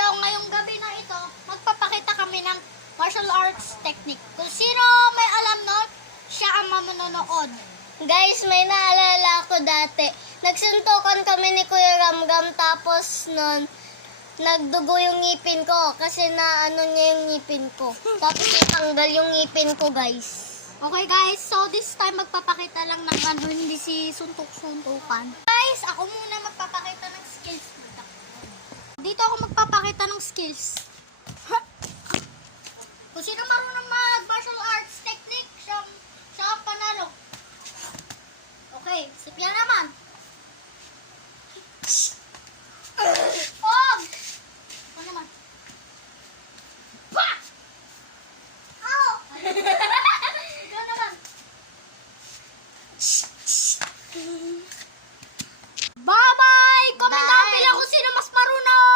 video, ngayong gabi na ito, magpapakita kami ng martial arts technique. Kung sino may alam nun, siya ang manonood. Guys, may naalala ako dati. Nagsuntukan kami ni Kuya Ramgam tapos nun, nagdugo yung ngipin ko kasi naano niya yung ngipin ko. Tapos natanggal yung ngipin ko, guys. Okay guys, so this time magpapakita lang ng ano, hindi si suntok-suntukan. Guys, ako muna magpapakita ng skills. Dito ako magpapakita ng skills. Kung sino marunong mag-martial arts technique, siya ang panalo. Okay, sipya naman.